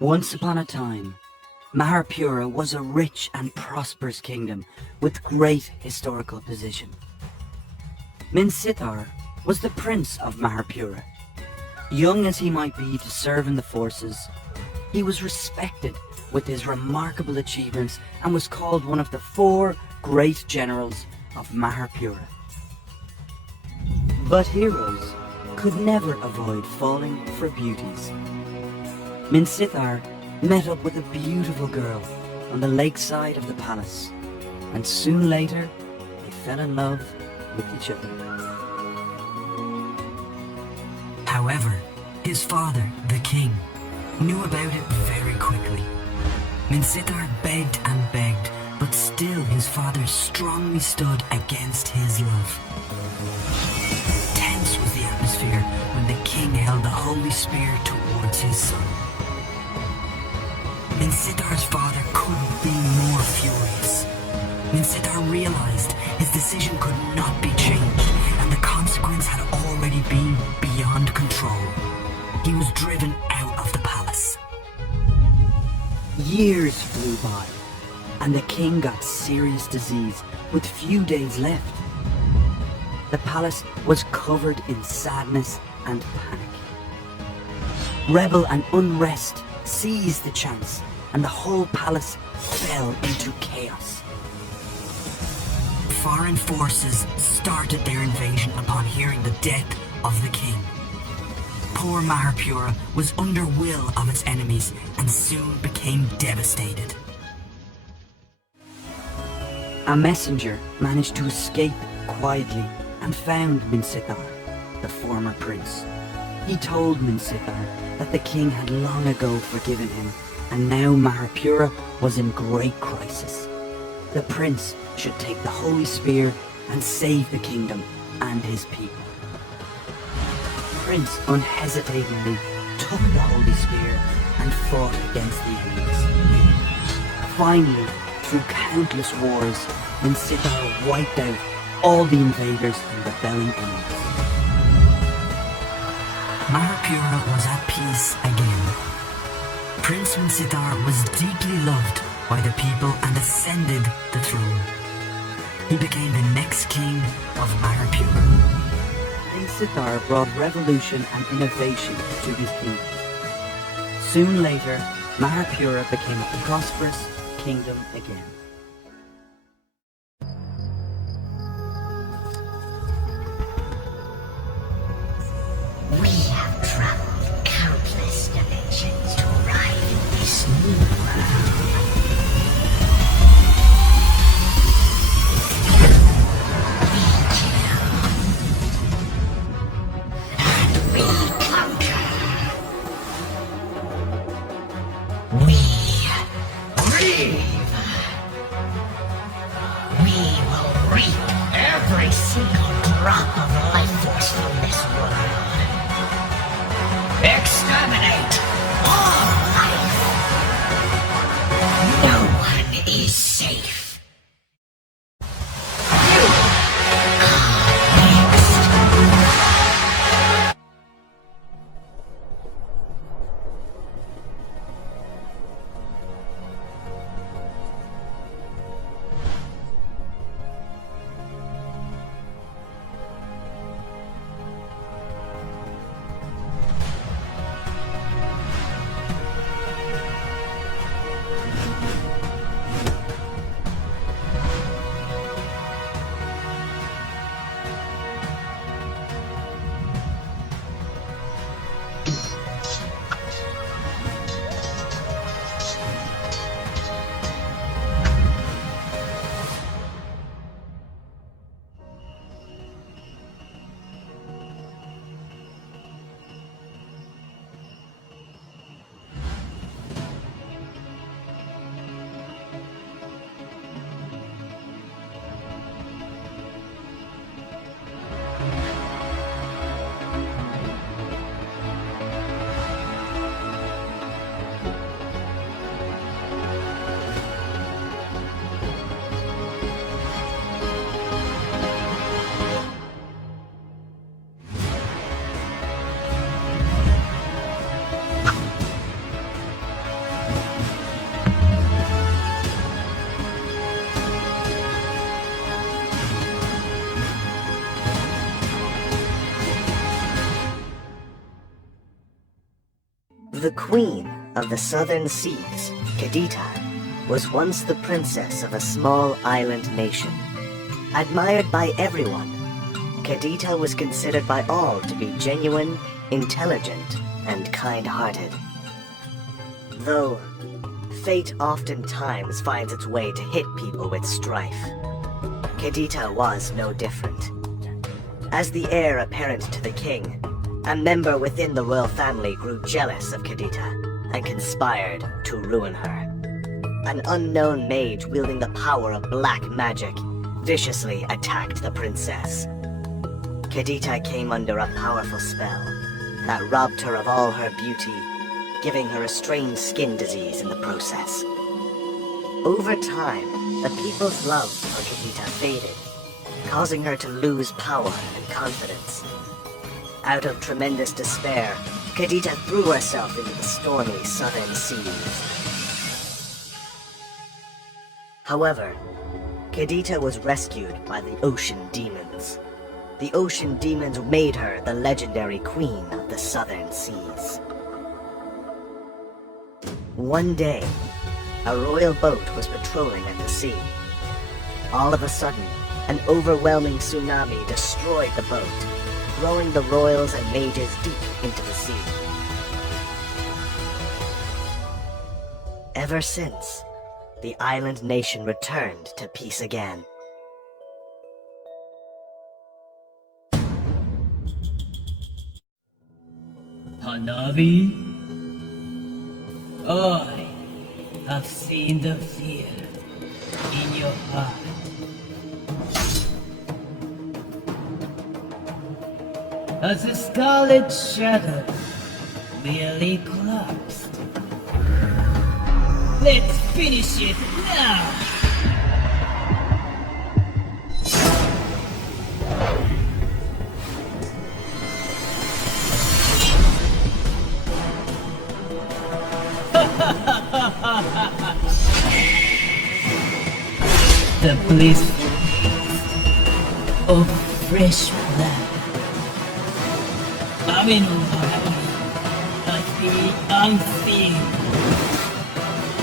Once upon a time, Maharpura was a rich and prosperous kingdom with great historical position. Minsithar was the prince of Maharpura. Young as he might be to serve in the forces, he was respected with his remarkable achievements and was called one of the 4 great generals of Maharpura. But heroes could never avoid falling for beauties. Minsithar met up with a beautiful girl on the lakeside of the palace, and soon later they fell in love with each other. However, his father, the king, knew about it very quickly. Minsithar begged and begged, but still his father strongly stood against his love. Tense was the atmosphere when the king held the holy spear towards his son. Minsithar's father couldn't be more furious. Minsithar realized his decision could not be changed, and the consequence had already been beyond control. He was driven out of the palace. Years flew by, and the king got serious disease with few days left. The palace was covered in sadness and panic. Rebel and unrest seized the chance, and the whole palace fell into chaos. Foreign forces started their invasion upon hearing the death of the king. Poor Maharpura was under will of its enemies and soon became devastated. A messenger managed to escape quietly and found Minsithar, the former prince. He told Minsithar that the king had long ago forgiven him, and now Maharpura was in great crisis. The prince should take the holy spear and save the kingdom and his people. The prince unhesitatingly took the holy spear and fought against the enemies. Finally, through countless wars, Minsithar wiped out all the invaders and rebelling enemies. Maharpura was at peace again. Prince Minsithar was deeply loved by the people and ascended the throne. He became the next king of Maharpura. Minsithar brought revolution and innovation to his kingdom. Soon later, Maharpura became a prosperous kingdom again. We have traveled countless dimensions to arrive in this new world. We conquer. We grieve. We will reap every single drop of life force from this world. Exterminate all life. No one is safe. You are next. The queen of the southern seas, Kadita, was once the princess of a small island nation. Admired by everyone, Kadita was considered by all to be genuine, intelligent, and kind-hearted. Though, fate oftentimes finds its way to hit people with strife. Kadita was no different. As the heir apparent to the king, a member within the royal family grew jealous of Kadita and conspired to ruin her. An unknown mage wielding the power of black magic viciously attacked the princess. Kadita came under a powerful spell that robbed her of all her beauty, giving her a strange skin disease in the process. Over time, the people's love for Kadita faded, causing her to lose power and confidence. Out of tremendous despair, Kadita threw herself into the stormy southern seas. However, Kadita was rescued by the ocean demons. The ocean demons made her the legendary queen of the southern seas. One day, a royal boat was patrolling at the sea. All of a sudden, an overwhelming tsunami destroyed the boat, throwing the royals and mages deep into the sea. Ever since, the island nation returned to peace again. Hanabi, I have seen the fear in your heart. As the scarlet shadow merely collapsed. Let's finish it now! The blissful taste of fresh blood. Amen, as the unseen.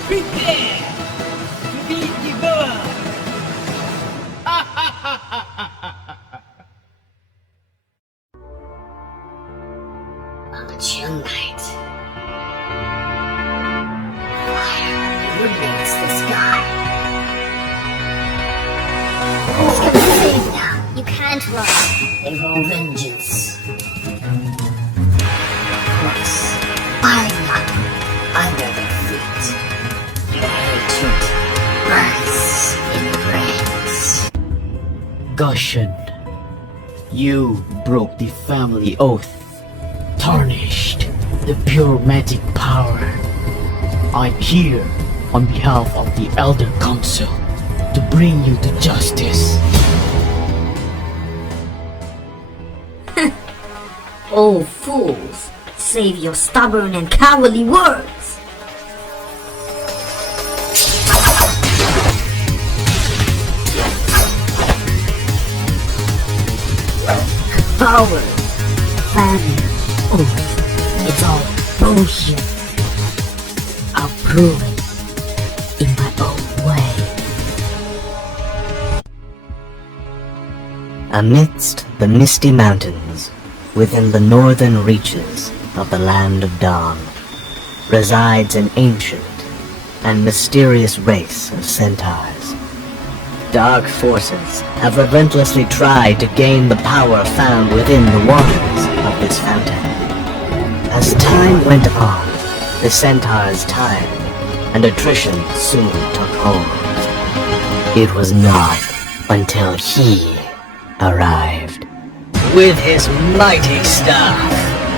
Prepare to be devoured. On a chill night, fire illuminates the sky. Who's gonna save now? You can't run. They vow vengeance. Once, I'm not under their feet. Your hatred burns in flames. Gushan, you broke the family oath, tarnished the pure magic power. I'm here on behalf of the Elder Council to bring you to justice. Oh, fools! Save your stubborn and cowardly words! Power, family, oath, it's all bullshit. I'll prove it in my own way. Amidst the misty mountains, within the northern reaches of the Land of Dawn, resides an ancient and mysterious race of centaurs. Dark forces have relentlessly tried to gain the power found within the waters of this fountain. As time went on, the centaurs tired, and attrition soon took hold. It was not until he arrived. With his mighty staff,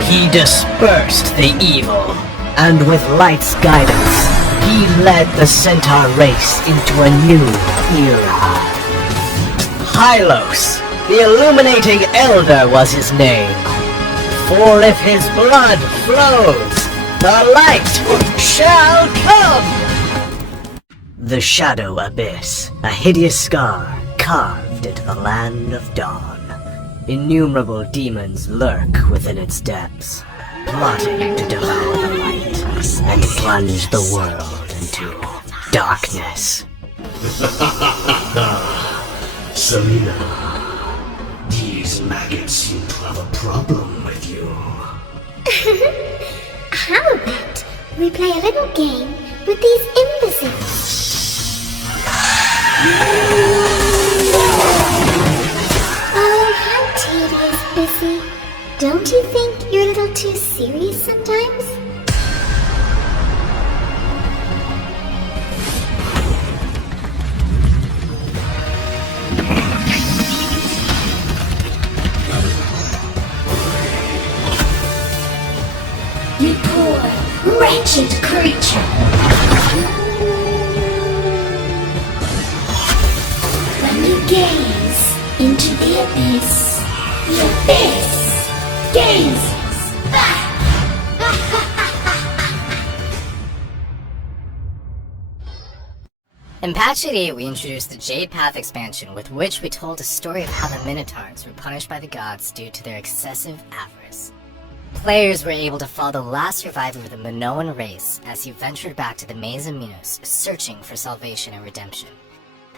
he dispersed the evil, and with light's guidance, he led the centaur race into a new era. Hylos, the Illuminating Elder was his name. For if his blood flows, the light shall come! The Shadow Abyss, a hideous scar carved into the Land of Dawn. Innumerable demons lurk within its depths, plotting to devour the light. plunge the world into darkness. Selena, these maggots seem to have a problem with you. How about we play a little game with these imbeciles? Oh, how tedious, Bissy. Don't you think you're a little too serious sometimes? You poor, wretched creature! When you gaze into the abyss gazes back! In Patch 88, we introduced the Jade Path expansion, with which we told a story of how the Minotaurs were punished by the gods due to their excessive avarice. Players were able to follow the last survivor of the Minoan race as he ventured back to the Maze of Minos, searching for salvation and redemption.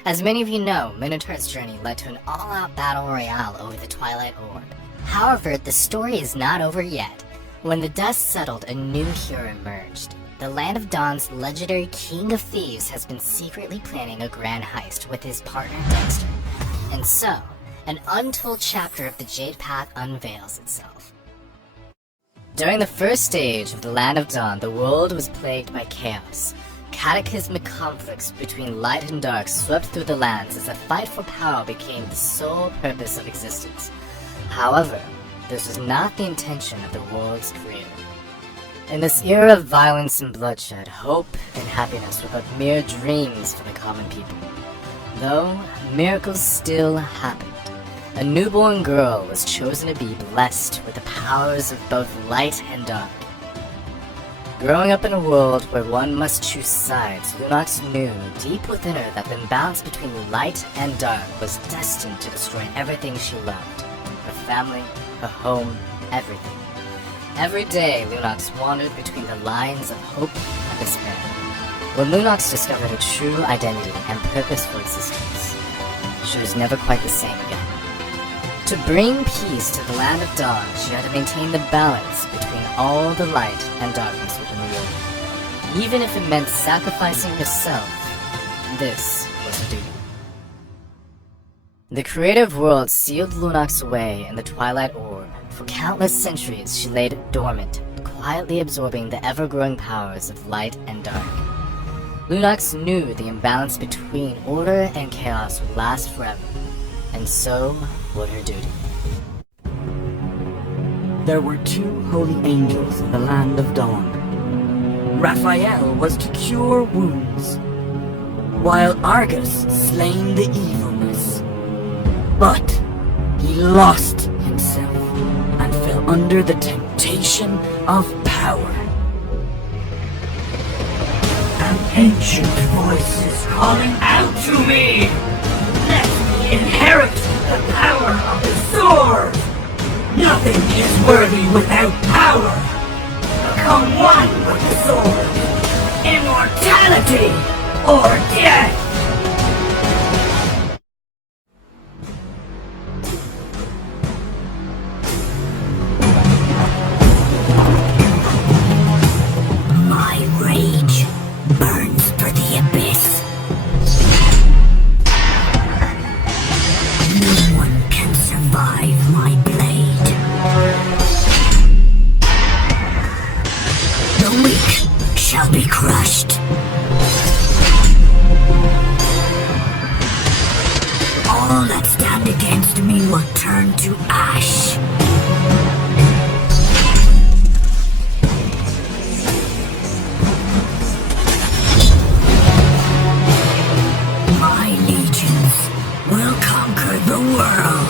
As many of you know, Minotaur's journey led to an all-out battle royale over the Twilight Orb. However, the story is not over yet. When the dust settled, a new hero emerged. The Land of Dawn's legendary King of Thieves has been secretly planning a grand heist with his partner Dexter. And so, an untold chapter of the Jade Path unveils itself. During the first stage of the Land of Dawn, the world was plagued by chaos. Cataclysmic conflicts between light and dark swept through the lands as the fight for power became the sole purpose of existence. However, this was not the intention of the world's creator. In this era of violence and bloodshed, hope and happiness were but mere dreams for the common people. Though, miracles still happened. A newborn girl was chosen to be blessed with the powers of both light and dark. Growing up in a world where one must choose sides, Lunox knew deep within her that the imbalance between light and dark was destined to destroy everything she loved. Her family, her home, everything. Every day, Lunox wandered between the lines of hope and despair. When Lunox discovered her true identity and purpose for existence, she was never quite the same again. To bring peace to the Land of Dawn, she had to maintain the balance between all the light and darkness within the world. Even if it meant sacrificing herself, this was her duty. The creative world sealed Lunox away in the Twilight Orb. For countless centuries, she lay dormant, quietly absorbing the ever-growing powers of light and dark. Lunox knew the imbalance between order and chaos would last forever, and so would her duty. There were two holy angels in the Land of Dawn. Raphael was to cure wounds, while Argus slain the evilness. But he lost himself and fell under the temptation of power. An ancient voice is calling out to me! Let me inherit the power of the sword! Nothing is worthy without power! Become one with the sword! Immortality or death! My rage burns for the abyss. No one can survive my blade. The weak shall be crushed. All that stand against me will turn to ash. My legions will conquer the world.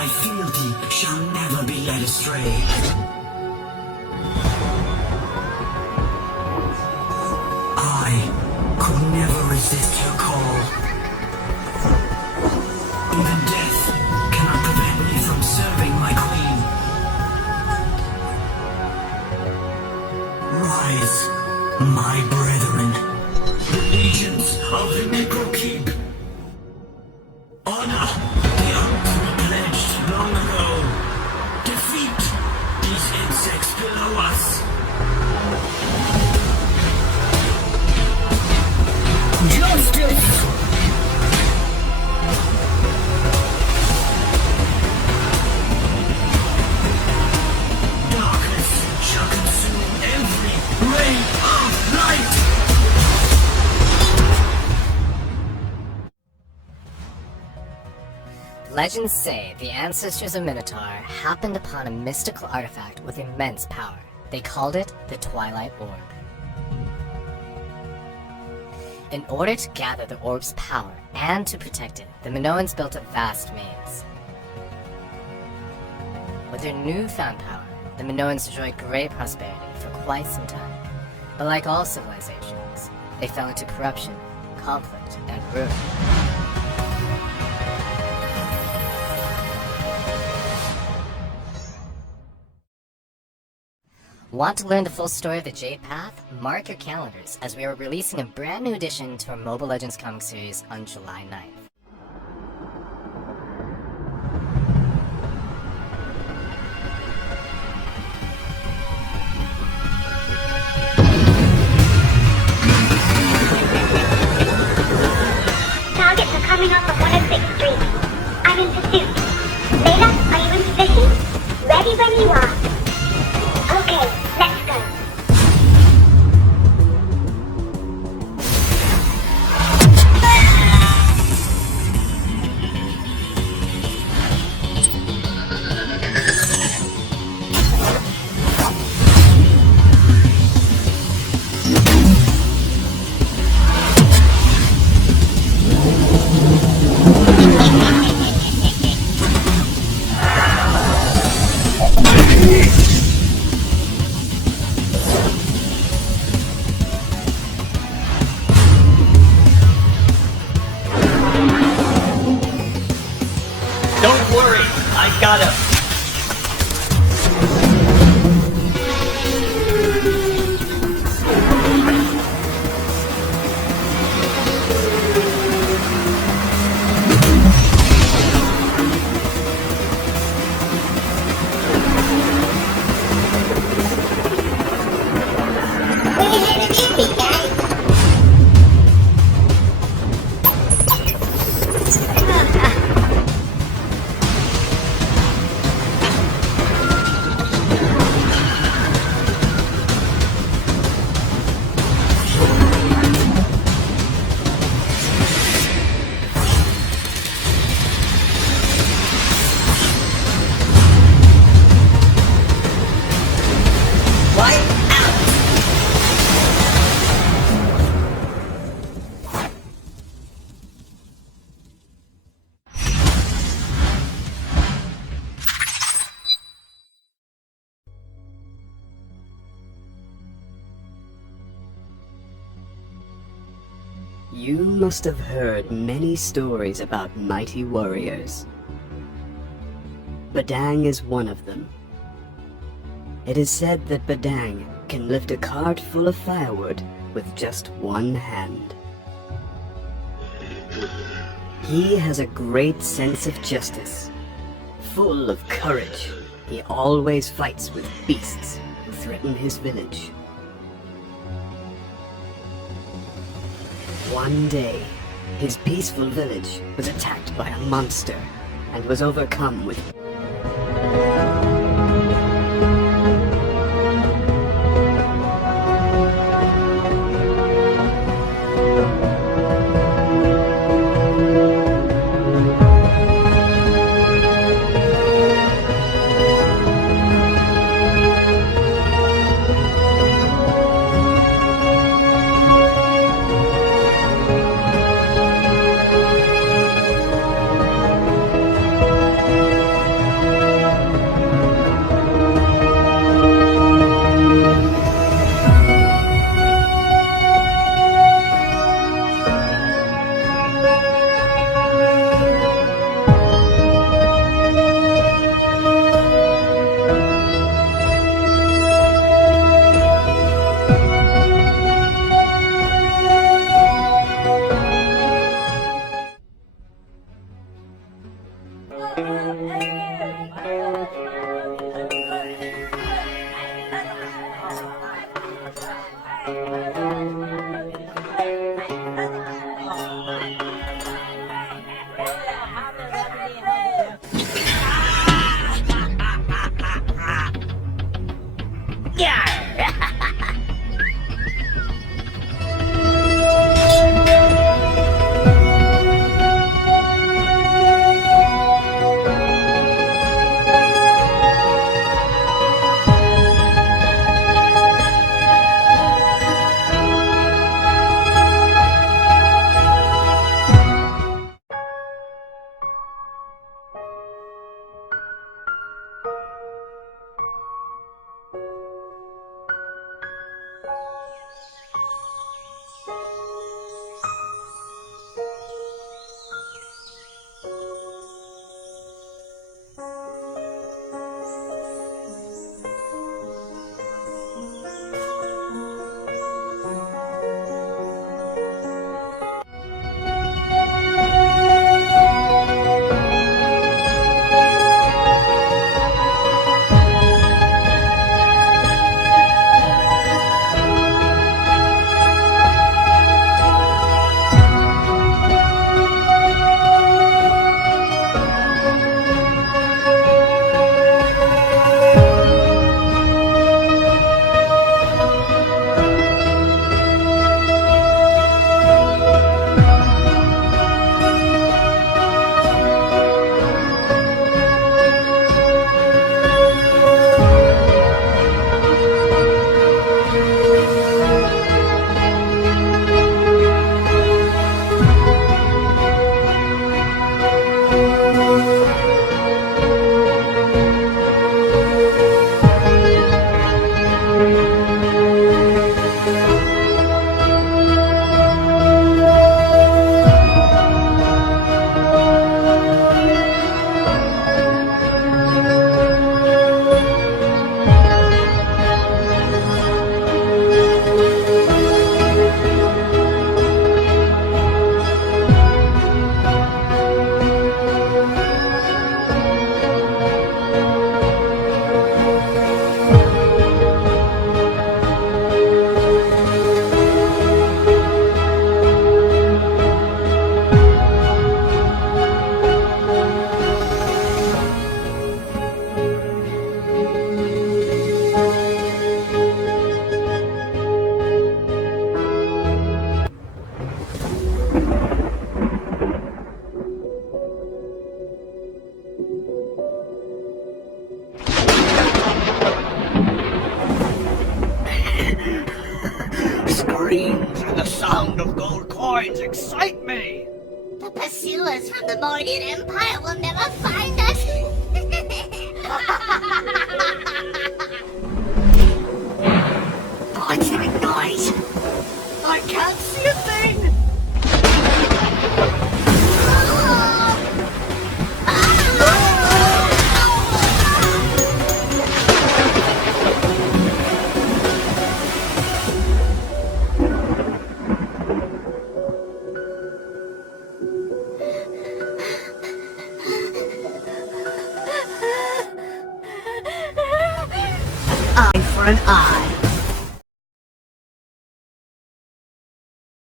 My fealty shall never be led astray. I could never resist your call. Even death cannot prevent me from serving my queen. Rise, my brethren, the legions of the Necro Keep. Honor the oath we pledged long ago. Defeat these insects below us. Justice! Darkness shall consume every ray of light. Legends say the ancestors of Minotaur happened upon a mystical artifact with immense power. They called it the Twilight Orb. In order to gather the orb's power and to protect it, the Minoans built a vast maze. With their newfound power, the Minoans enjoyed great prosperity for quite some time. But like all civilizations, they fell into corruption, conflict, and ruin. Want to learn the full story of the Jade Path? Mark your calendars, as we are releasing a brand new addition to our Mobile Legends comic series on July 9th. Targets are coming off of 106th Street. I'm in pursuit. Layla, are you in position? Ready when you are. Okay, let's go. Don't worry, I got him. You must have heard many stories about mighty warriors. Badang is one of them. It is said that Badang can lift a cart full of firewood with just one hand. He has a great sense of justice. Full of courage, he always fights with beasts who threaten his village. One day, his peaceful village was attacked by a monster and was overcome with Screams and the sound of gold coins excite me! The pursuers from the Mordian Empire will never find us! What's that noise? I can't see a thing! Eye for an eye.